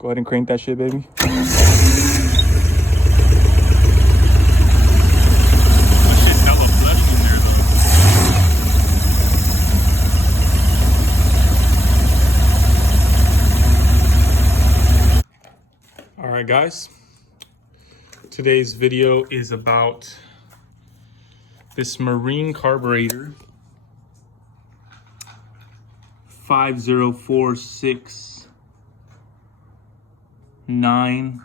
Go ahead and crank that shit, baby. All right, guys. Today's video is about this marine carburetor 50469.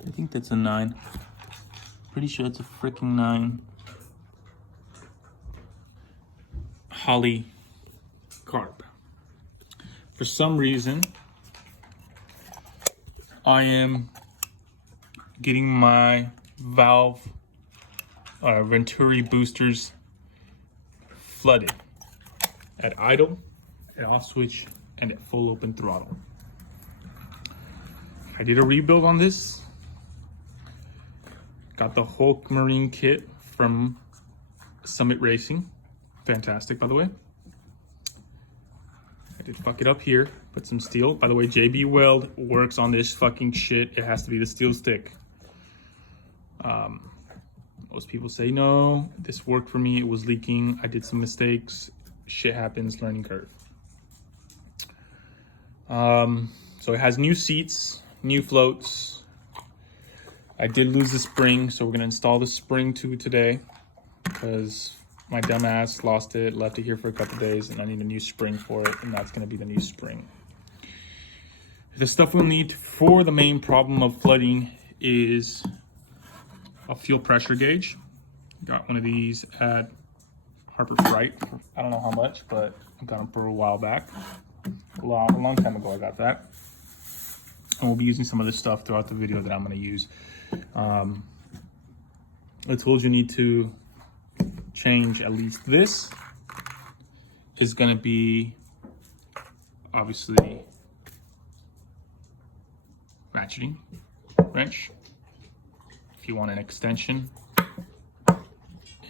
I think that's a 9. Pretty sure it's a freaking 9. Holley carb. For some reason, I am getting my valve Venturi boosters flooded at idle, at off switch, and at full open throttle. I did a rebuild on this. Got the Hulk Marine kit from Summit Racing. Fantastic, by the way. I did fuck it up here. Put some steel. By the way, JB Weld works on this fucking shit. It has to be the steel stick. Most people say no. This worked for me. It was leaking. I did some mistakes. Shit happens. Learning curve. So it has new seats, new floats. I did lose the spring, so we're gonna install the spring too today because my dumb ass lost it, left it here for a couple days, and I need a new spring for it, and that's gonna be the new spring. The stuff we'll need for the main problem of flooding is a fuel pressure gauge. Got one of these at Harbor Freight. I don't know how much, but I got them for a while back. A long time ago I got that. And we'll be using some of this stuff throughout the video that I'm gonna use. I told you need to change at least this. Is gonna be obviously ratcheting wrench if you want an extension,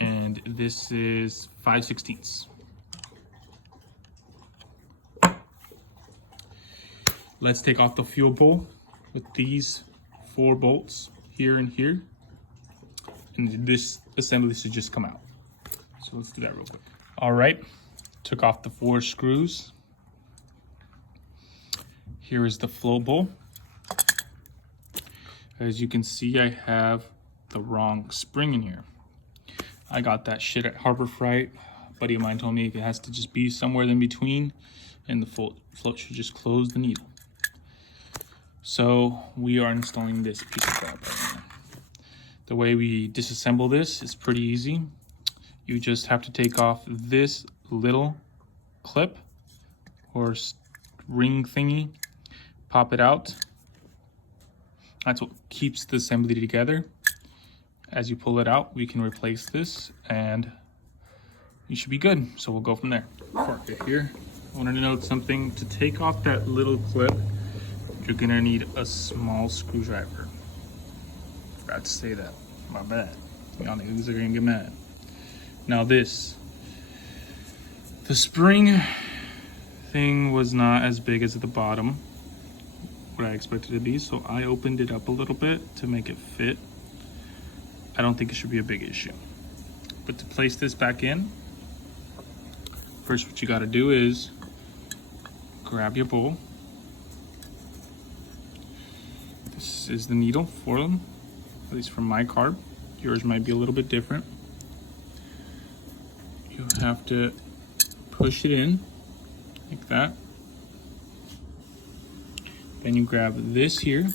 and this is 5/16. Let's take off the fuel bowl with these 4 bolts here and here, and this assembly should just come out. So let's do that real quick. All right, took off the 4 screws. Here is the flow bowl. As you can see, I have the wrong spring in here. I got that shit at Harbor Freight. A buddy of mine told me it has to just be somewhere in between, and the float should just close the needle. So we are installing this piece of crap right now. The way we disassemble this is pretty easy. You just have to take off this little clip or ring thingy, pop it out. That's what keeps the assembly together. As you pull it out, we can replace this and you should be good. So we'll go from there. Before I get here, I wanted to note something. To take off that little clip, you're gonna need a small screwdriver. Forgot to say that, my bad. Y'all niggas are gonna get mad. Now the spring thing was not as big as at the bottom, what I expected it to be, so I opened it up a little bit to make it fit. I don't think it should be a big issue. But to place this back in, first what you gotta do is grab your bowl. This is the needle for them, at least from my carb. Yours might be a little bit different. You have to push it in like that. Then you grab this here.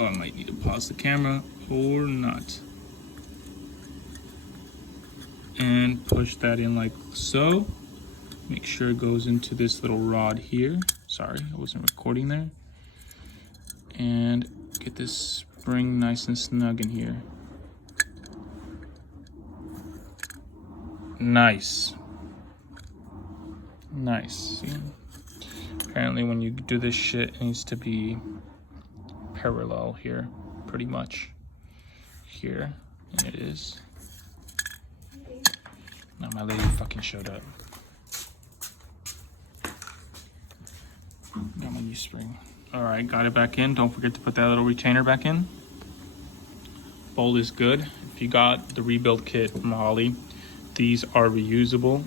Oh, I might need to pause the camera or not. And push that in like so. Make sure it goes into this little rod here. Sorry, I wasn't recording there. And get this spring nice and snug in here. Nice. Nice. See? Apparently when you do this shit, it needs to be parallel here, pretty much. Here, and it is. Now my lady fucking showed up. Got my new spring. All right, got it back in. Don't forget to put that little retainer back in. Bolt is good. If you got the rebuild kit from Holley, these are reusable.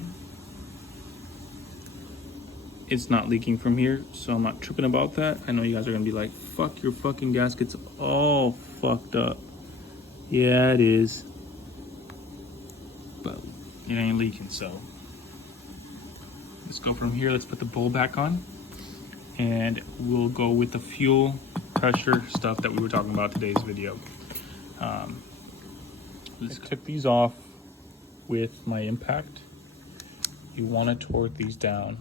It's not leaking from here, so I'm not tripping about that. I know you guys are gonna be like, fuck, your fucking gasket's all fucked up. Yeah, it is. But it ain't leaking, so. Let's go from here. Let's put the bowl back on. And we'll go with the fuel pressure stuff that we were talking about today's video. Let's tip these off with my impact. You want to torque these down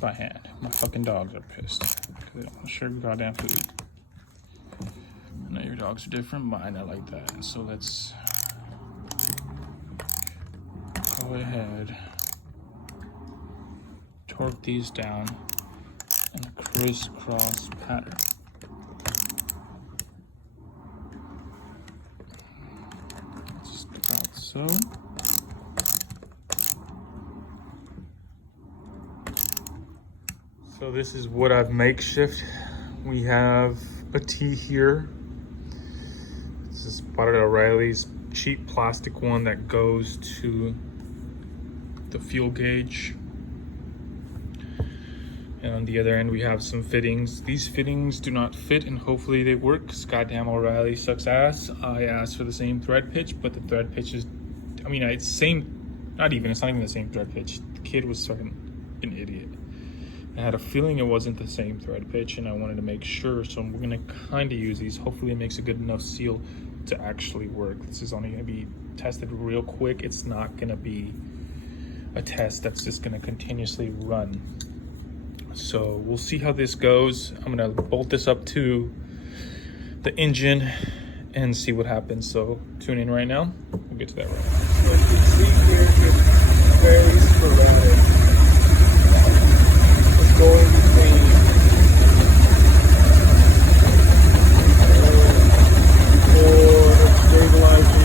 by hand. My fucking dogs are pissed because they don't want to share goddamn food. I know your dogs are different, but mine are like that. So let's go ahead, torque these down in a crisscross pattern. Just about so. So this is what I've makeshift. We have a T here. This is bought at O'Reilly's, cheap plastic one that goes to the fuel gauge. And on the other end we have some fittings. These fittings do not fit, and hopefully they work because goddamn O'Reilly sucks ass. I asked for the same thread pitch, but the thread pitch is, I mean, it's same, it's not even the same thread pitch. The kid was fucking an idiot. I had a feeling it wasn't the same thread pitch, and I wanted to make sure, so we're gonna kind of use these. Hopefully it makes a good enough seal to actually work. This is only gonna be tested real quick. It's not gonna be a test that's just gonna continuously run. So we'll see how this goes. I'm gonna bolt this up to the engine and see what happens. So tune in right now. We'll get to that right now. So you can see here, it's very sporadic. It's going between for stabilizing.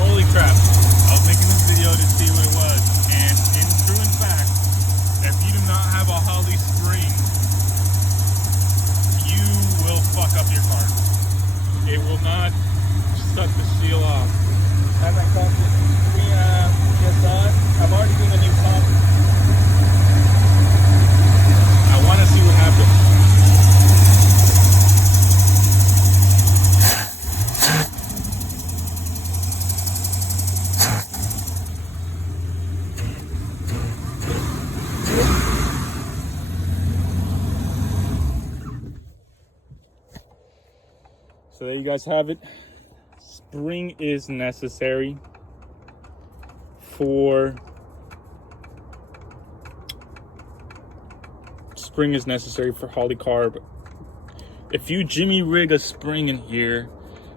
Holy crap. I was making this video to see what it was, and in true and fact, if you do not have a Holley spring, you will fuck up your car. It will not suck the seal off. As I caught this, we have this on. I've already done a new pump. I want to see what happens. So there you guys have it. Spring is necessary for Holley carb. If you jimmy rig a spring in here,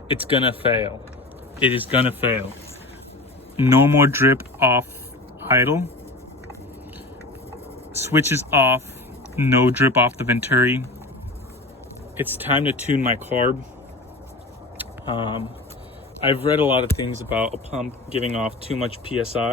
it's gonna fail. It is gonna fail. No more drip off idle. Switches off, no drip off the Venturi. It's time to tune my carb. I've read a lot of things about a pump giving off too much PSI.